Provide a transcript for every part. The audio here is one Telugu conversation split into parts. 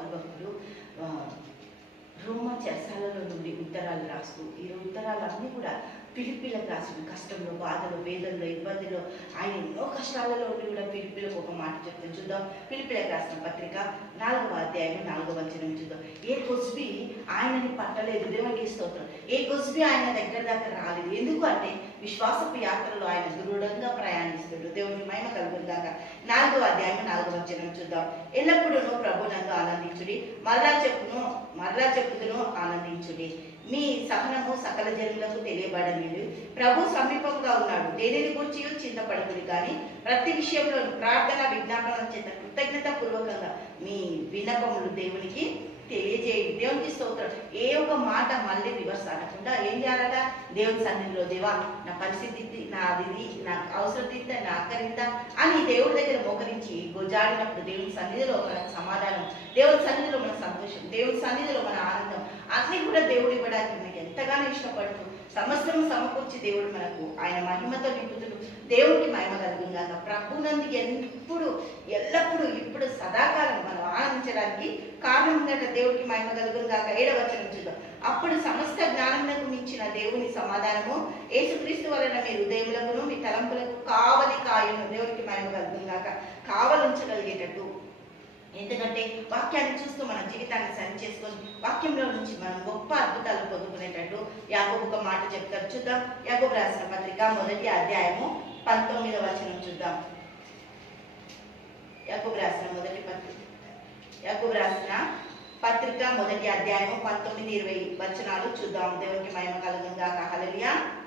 పాల్భక్తులు రోమ చర్చాలలో నుండి ఉత్తరాలు రాస్తూ ఈ ఉత్తరాలన్నీ కూడా పిలిపిలకు రాసిన కష్టంలో బాధలో వేదనలో ఇబ్బందిలో ఆయన ఎన్నో కష్టాలలో ఉండి కూడా పిలిపిలకు ఒక మాట చెప్తాను. చూద్దాం. పిలిపిలకు రాసిన పత్రిక నాలుగవ అధ్యాయం నాలుగవ వచనం చూద్దాం. ఏ కొస్బి ఆయనని పట్టలేదు. దేవునికి స్తోత్రం. ఏ కొస్బి ఆయన దగ్గర దాకా రాలేదు. ఎందుకు అంటే విశ్వాసపు యాత్రలో ఆయన దృఢంగా ప్రయాణిస్తాడు. దేవుని మహిమ కలుగుదాక నాలుగవ అధ్యాయం నాలుగవ వచనం చూద్దాం. ఎల్లప్పుడూ ప్రభునందు ఆనందించుడి. మరలా చెప్పును మరలా చెప్పుదును ఆనందించుడి. మీ సహనము సకల జనులకు తెలియబడలేదు ప్రభు సమీపంగా ఉన్నాడు. దేనిని గురించి చింతపడకుడి కానీ ప్రతి విషయంలో ప్రార్థన విజ్ఞాపనం చేత కృతజ్ఞత పూర్వకంగా మీ విన్నపములు దేవునికి తెలియజేయండి దేవునికి స్తోత్రం. ఏ ఒక మాట మళ్ళీ రివర్స్ అనకుండా ఏం చేయాలట? దేవుని సన్నిధిలో దేవా నా పరిస్థితి నా అది నా అవసరం ఇంత నా అక్కరింత అని దేవుడి దగ్గర మోకరించి గొజాడినప్పుడు దేవుని సన్నిధిలో మనకు సమాధానం దేవుని సన్నిధిలో మన సంతోషం దేవుని సన్నిధిలో మన ఆనందం అన్ని కూడా దేవుడు ఇవ్వడానికి మనకి ఎంతగానో ఇష్టపడుతుంది సమస్తము సమకూర్చి దేవుడు మనకు ఆయన మహిమతో నింపుతుడు దేవుడికి మహిమ కలుగుగాక ప్రభునందు ఎప్పుడు ఎల్లప్పుడూ ఇప్పుడు సదాకాలం మనం ఆనందించడానికి కారణం ఉందట దేవుడికి మహిమ కలుగుగాక ఏడవచనం చూద్దాం అప్పుడు సమస్త జ్ఞానములకు మించిన దేవుని సమాధానము యేసుక్రీస్తు వలన మీ హృదయములకును మీ తలంపులకు కావలి కాయను దేవుడికి మహిమ కలుగుగాక కావలించగలిగేటట్టు. ఎందుకంటే వాక్యాన్ని చూస్తూ మన జీవితాన్ని సరి చేసుకొని వాక్యంలో నుంచి మనం గొప్ప అద్భుతాలు పొందుకునేటట్టు యాకోబు ఒక మాట చెప్తారు. చూద్దాం. యాకోబు రాసిన పత్రిక మొదటి అధ్యాయము పంతొమ్మిదవ వచనం చూద్దాం. యాకోబు రాసిన మొదటి పత్రిక యాకోబు రాసిన పత్రిక మొదటి అధ్యాయము పంతొమ్మిది ఇరవై వచనాలు చూద్దాం. దేవునికి మహిమ కలుగుగా కహలియా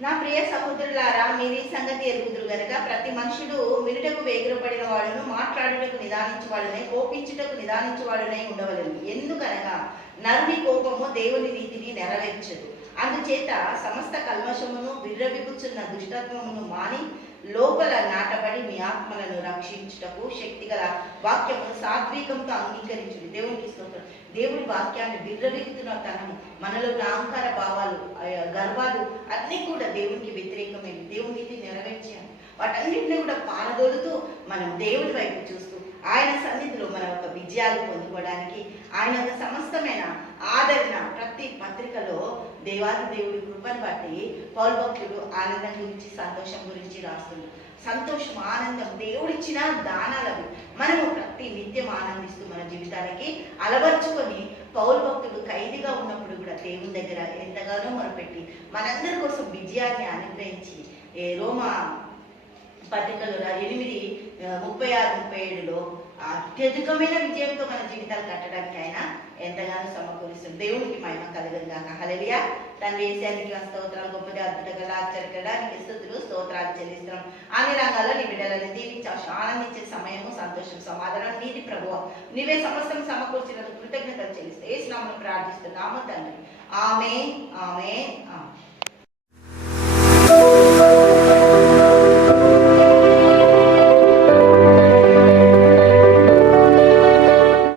నా ప్రియ సహోదరులారా మీరు ఈ సంగతి ఎరుగుదురు గనక ప్రతి మనుషుడు వినుటకు వేగిరపడిన వాడును మాట్లాడుటకు నిదానించువాడునే కోపించుటకు నిదానించువాడునే ఉండవలను. ఎందుకనగా నరుని కోపము దేవుని నీతిని నెరవేర్చదు. అందుచేత సమస్త కల్మషమును విర్రవిగుచున్న దుష్టత్వమును మాని లోపల నాటబడి మీ ఆత్మలను రక్షించుటకు శక్తిగల వాక్యమును సాత్వికంతో అంగీకరించుడు. దేవునికి స్తోత్రం. దేవుడి వాక్యాన్ని బిర్రవిగుతున్న తనము మనలో ఉన్న అహంకార భావాలు గర్వాలు వాటన్నీ కూడా దేవునికి వ్యతిరేకమైన దేవునికి నెరవేర్చాను వాటన్నింటినీ కూడా పారదోలుతూ మనం దేవుడి వైపు చూస్తూ ఆయన సన్నిధిలో మన ఒక విజయాలు పొందుకోవడానికి ఆయన యొక్క సమస్తమైన ఆదరణ ప్రతి పత్రికలో దేవాది దేవుడి కృపను బట్టి పౌరు భక్తుడు ఆనందం గురించి సంతోషం గురించి రాస్తుంది సంతోషం ఆనందం దేవుడిచ్చిన దానాలవి మనము ప్రతి నిత్యం ఆనందిస్తూ మన జీవితానికి అలవర్చుకొని పౌరు భక్తుడు ఖైదీగా ఉన్నప్పుడు దేవుని దగ్గర ఎంతగానో మొరపెట్టి మనందరి కోసం విజయాన్ని అనుగ్రహించి ఏ రోమా పత్రికలో ఎనిమిది ముప్పై ఆరు ముప్పై ఏడులో అత్యధికమైన విజయంతో మన జీవితాలు కట్టడానికి ఆయన ఎంతగానో సమకూరుస్తుంది. దేవునికి మహిమ కలగదుగా హలలియా తండ్రి వేసానికి స్తోత్రాలు గొప్పది అద్భుతంగా ఆశ్చర్యకడానికి స్థుతులు స్తోత్రాలు చెల్లిస్తున్నాం. అన్ని రంగాల్లో నీ బిడ్డలను దీవించి ఆనందించే సమయము సంతోషం సమాధానం నీది ప్రభువ. నీవే సమస్తం సమకూర్చినందుకు కృతజ్ఞతలు చెల్లిస్తే ఏ స్నామను ప్రార్థిస్తున్నాము తండ్రి. ఆమె ఆమె ఆమె